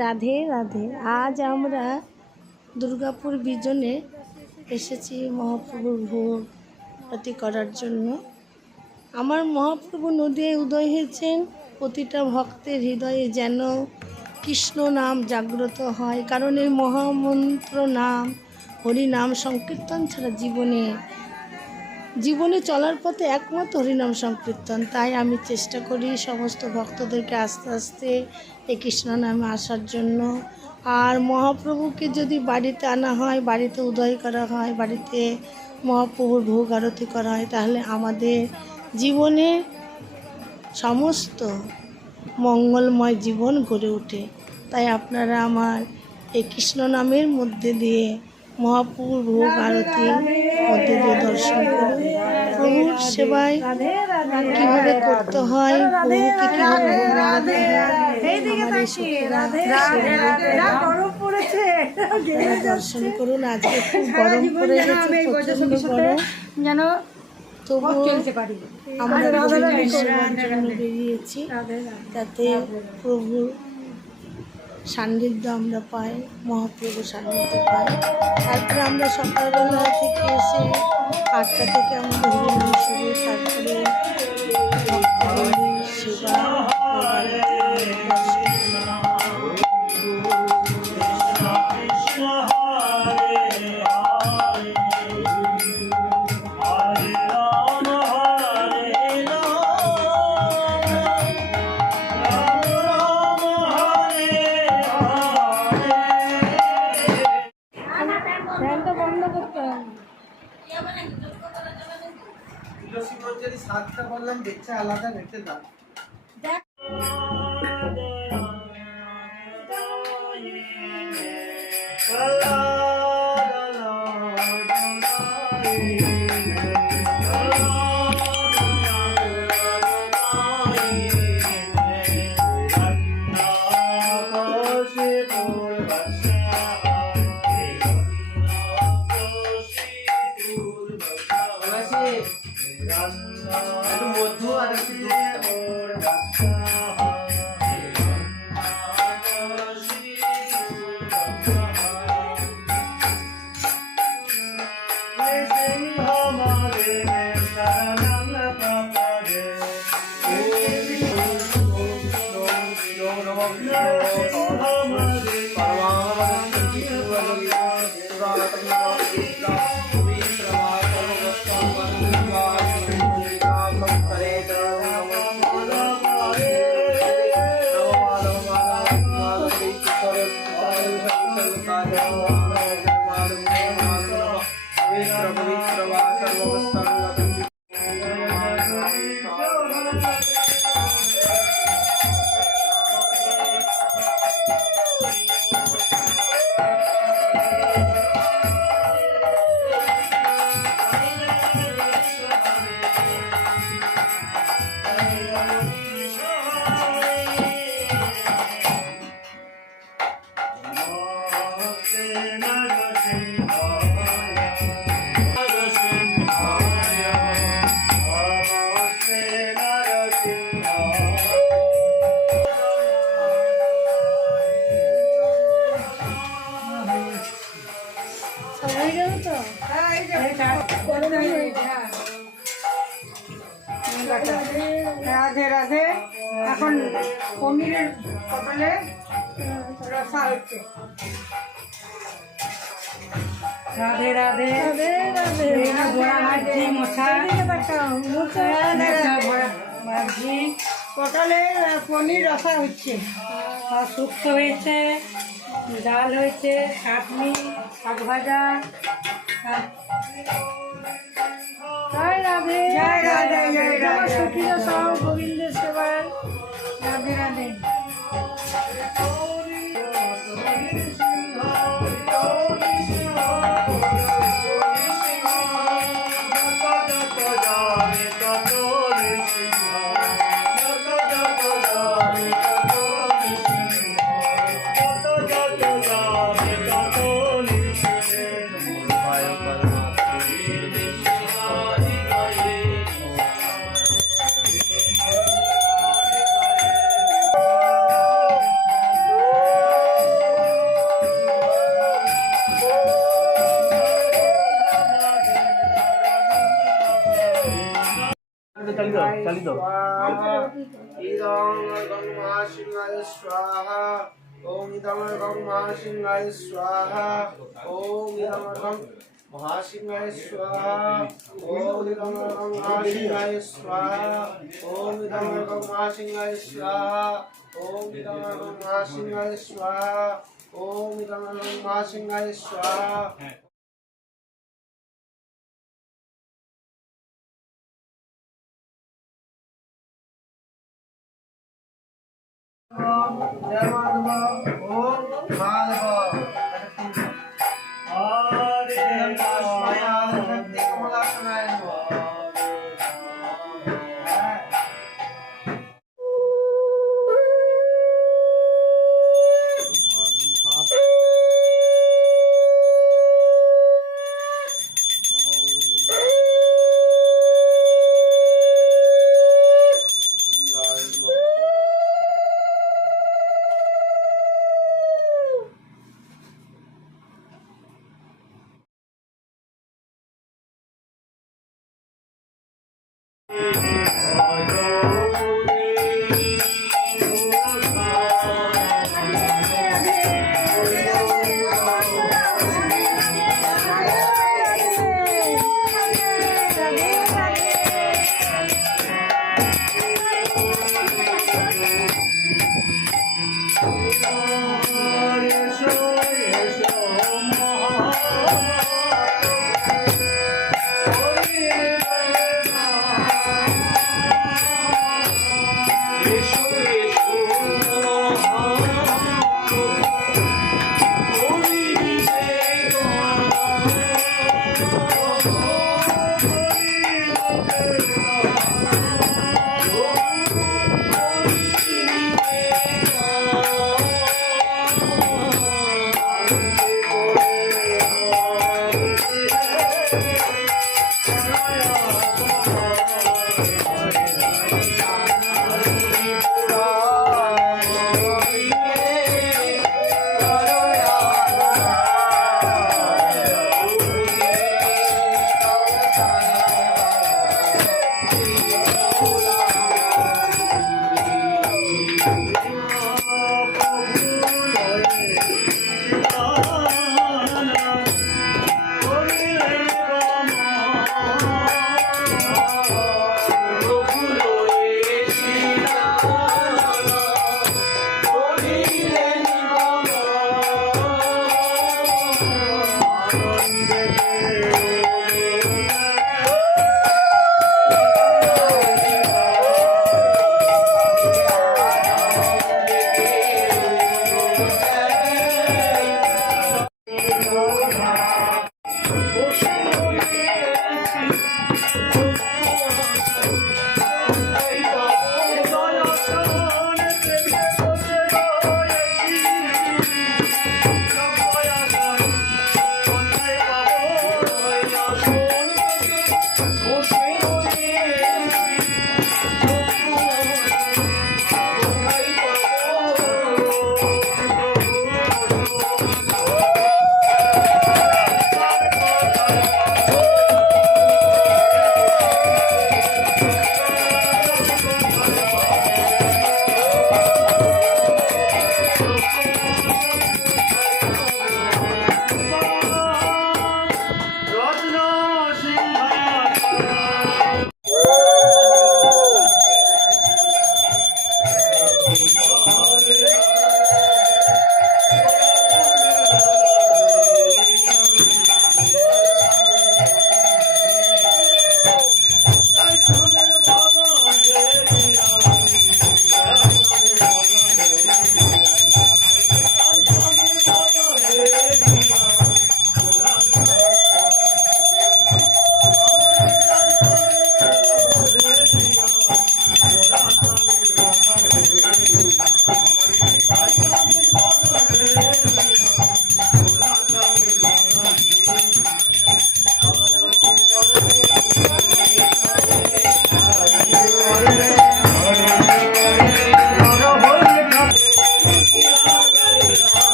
রাধে রাধে। আজ আমরা দুর্গাপুর বিজনে এসেছি মহাপ্রভুর ভোগ আরতি করার জন্য। আমার মহাপ্রভু নদিয়ায় উদয় হয়েছেন, প্রতিটা ভক্তের হৃদয়ে যেন কৃষ্ণ নাম জাগ্রত হয়, কারণ এই মহামন্ত্র নাম হরিনাম সংকীর্তন ছাড়া জীবনে চলার পথে একমাত্র হরিনাম সংকীর্তন। তাই আমি চেষ্টা করি সমস্ত ভক্তদেরকে আস্তে আস্তে এই কৃষ্ণ নামে আসার জন্য। আর মহাপ্রভুকে যদি বাড়িতে আনা হয়, বাড়িতে উদয় করা হয়, বাড়িতে মহাপ্রভুর ভোগ আরতি করা হয়, তাহলে আমাদের জীবনে সমস্ত মঙ্গলময় জীবন গড়ে ওঠে। তাই আপনারা আমার এই কৃষ্ণ নামের মধ্যে দিয়ে মহাপ্রভুর ভোগ আরতি মধ্যে দিয়ে দর্শন করুন। প্রভুর সেবায় কীভাবে করতে হয়, প্রভুকে কীভাবে ভোগ লাগাতে হয়, দর্শন করুন। আজকে খুব গরম পড়ে গেছে, প্রচণ্ড গরম, যেন তবুও আমরা সেবার জন্য বেরিয়েছি, যাতে প্রভুর সান্নিধ্য আমরা পাই, মহাপ্রভুর সান্নিধ্য পাই। তারপরে আমরা সকালবেলা থেকে এসে 8টা থেকে আমাদের হরিনাম শুরু, তারপরে ভক্তদের সেবা সাতটা বললাম দেখছে আলাদা দেখতে দাও। রাধে রাধে। এখন পনিরের পটলে রসা হচ্ছে। রাধে রাধে রাধে। বড়া ভাজি, মশা ভাজি, পটলের পনির রসা হচ্ছে। শুক্তো হয়েছে, ডাল হয়েছে, চাটনি, শাক ভাজা। জয় রাধে জয় রাধে জয় রাধে। সখীরা সব গোবিন্দের সেবায়। রাধে রাধে। চালিত ইদং গঙ্গাশিঙ্গায় স্বাহা ওম ইদং গঙ্গাশিঙ্গায় স্বাহা ওম ইদং মহাশিঙ্গায় স্বাহা ওম ইদং গঙ্গাশিঙ্গায় স্বাহা ওম ইদং গঙ্গাশিঙ্গায় স্বাহা ওম ইদং গঙ্গাশিঙ্গায় স্বাহা ওম ইদং গঙ্গাশিঙ্গায় স্বাহা ওম জয় মাধব ওম মাধব হরে শক্তি কমলাসনায় নমঃ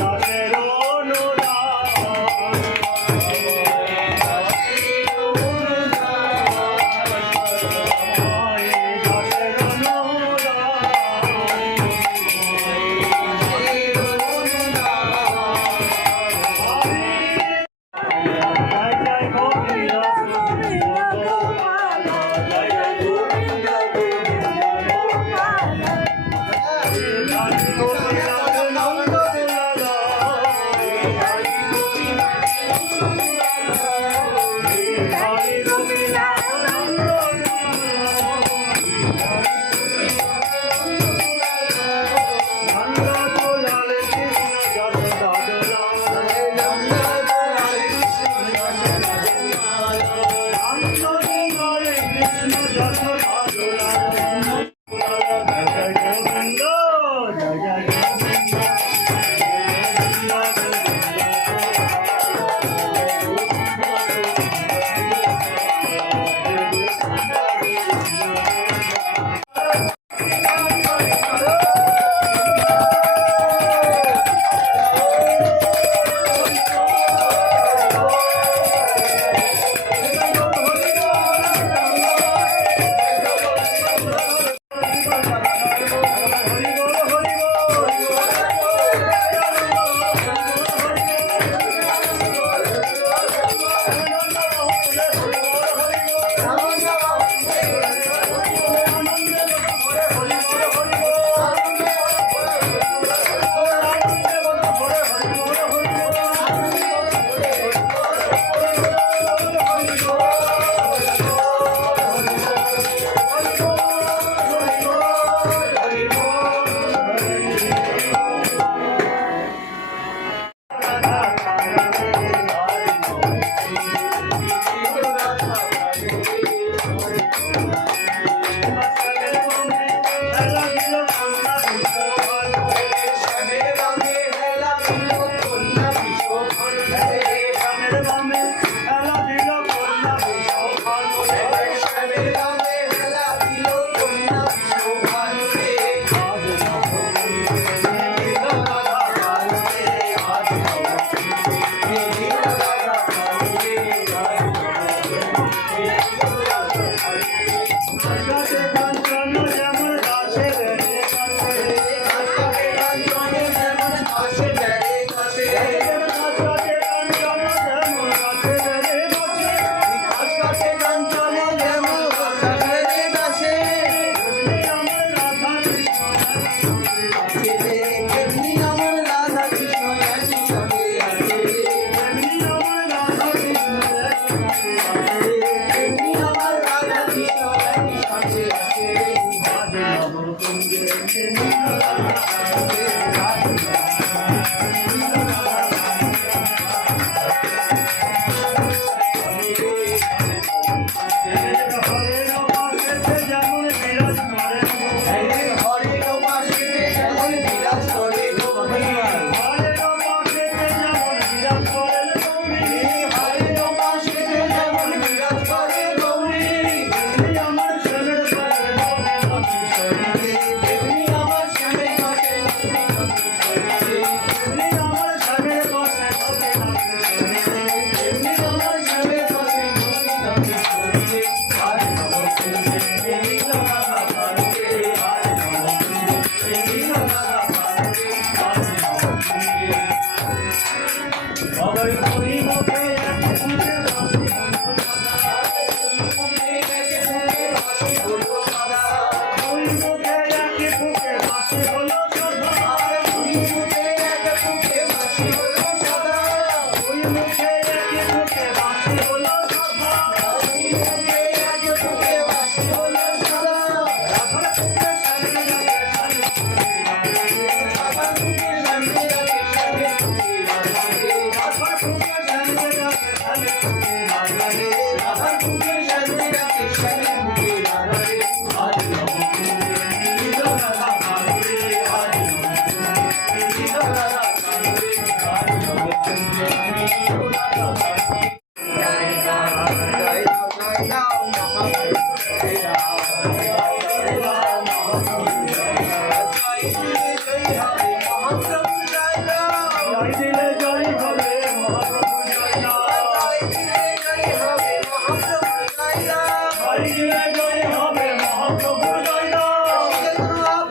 রাধে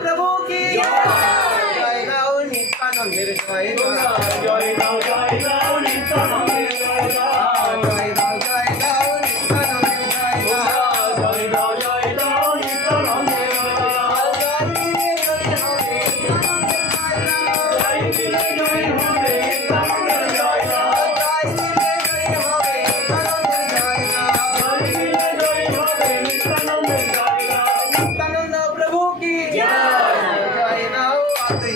প্রভু কি জয় গাও নিত্যানন্দের জয় গাও জয় গাও নিত্যানন্দের জয় গাও জয় গাও নিত্যানন্দের জয় গাও জয় গাও নিত্যানন্দের জয় গাও জয় দিলে জয় হবে জয় দিলে জয় হবে নিত্যানন্দের জয় গাও জয় দিলে জয় হবে নিত্যানন্দের জয় গাও জয় দিলে জয় হবে নিত্যানন্দের জয় গাও নিত্যানন্দ প্রভু কি জয় গাও আতে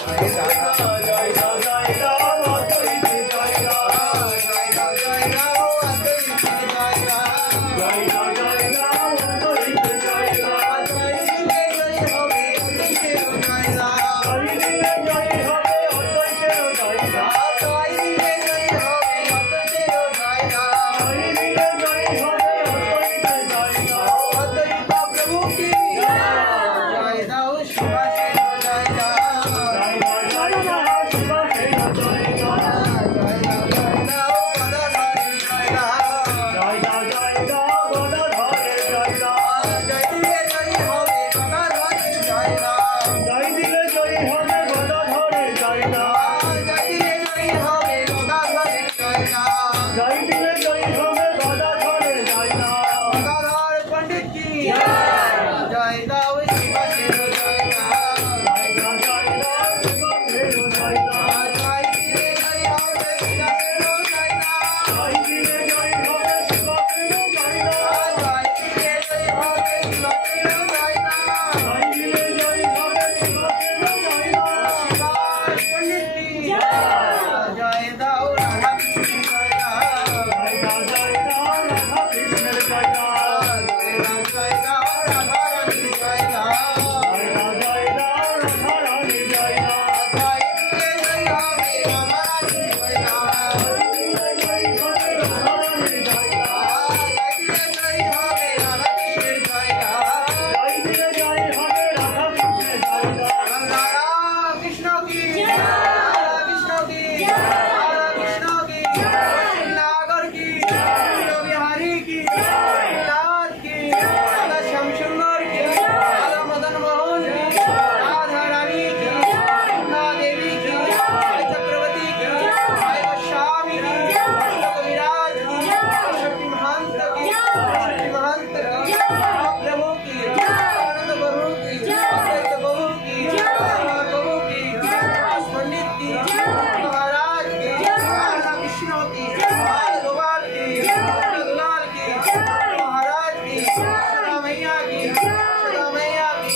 জয় গাও জয় গাও জয় গাও আতে জয় গাও জয় গাও জয় গাও আতে জয় গাও জয় গাও জয় গাও আতে জয় গাও জয় দিলে জয় হবে আতে জয় গাও জয় দিলে জয় হবে আতে জয় গাও জয় দিলে জয় হবে আতে জয় গাও জয় দিলে জয় হবে আতে জয় গাও অদ্বৈত প্রভু কি জয় দাও শিবাশে জয় গাও জয় গাও জয় গাও শিবাশে জয় গাও জয় গাও জয় গাও গদাধরে জয় গাও জয় গাও জয় গাও গদাধরে জয় গাও জয় দিলে জয় হবে গদাধরে জয় গাও জয় দিলে জয় হবে গদাধরে জয় গাও জয় দিলে জয় হবে গদাধরে জয় গাও জয় দিলে জয় হবে গদাধরে জয় গাও গদাধর পণ্ডিত কি জয় দাও শিবাশে জয় গাও জয় গাও জয় গাও শিবাশে জয় গাও জয় দিলে জয় হবে শিবাশে জয় গাও জয় দিলে জয় হবে শিবাশে জয় গাও জয় দিলে জয় হবে শিবাশে জয় গাও জয় দিলে জয় হবে শিবাশে জয় গাও গদাধর পণ্ডিত কি জয় দাও রাধা কৃষ্ণ জয় গাও জয় গাও জয় গাও রাধা কৃষ্ণের জয় গাও জয় গাও জয় গাও রাধা রানী জয় গাও জয় গাও জয় গাও রাধা রানী জয় গাও জয় দিলে জয় হবে রাধা রানী জয় গাও জয় দিলে জয় হবে রাধা রানী জয় গাও জয় দিলে জয় হবে রাধা কৃষ্ণের জয় গাও জয় দিলে জয় হবে রাধা কৃষ্ণের জয় গাও রাধা কৃষ্ণ কি রাধা কৃষ্ণ কি রাধা কৃষ্ণ কি নাগর কি বিহারি কি নাথ কি রাধা শ্যামসুন্দর কি রাধা মদন মোহন কি রাধা রানী কি রাধা দেবী কি জয় চক্রবর্তী কি জয় গোস্বামী কি কবিরাজ কি শক্তি মহান্ত কি শক্তি মহান্ত কি প্রভু কি আনন্দ প্রভু কি অদ্বৈত প্রভু কি প্রভু কি पंडित की महाराज की राधा कृष्ण की बाल गोपाल की दुलाल की महाराज की सदा मैया की सदा मैया की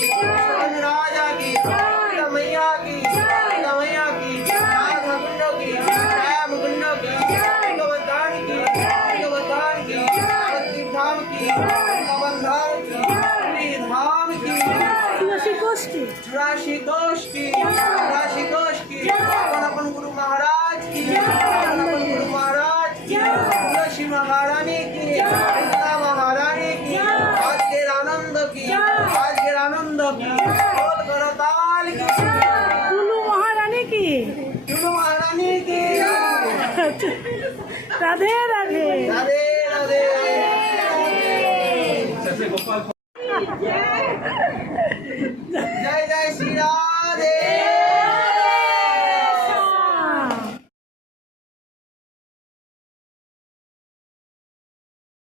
राजा की सदा मैया की सदा मैया की राधा कुंड की श्याम कुंड की गोवर्धन की भक्ति धाम की गोवर्धन की पुरी धाम की चौरासी कोष की अपन गुरु महाराज की अपन गुरु महाराज की तुलसी महारानी की सीता महारानी की आज के आनंद की बोल करो ताल की টুলু মহারানী কি गुरु महारानी की রাধে রাধে राधे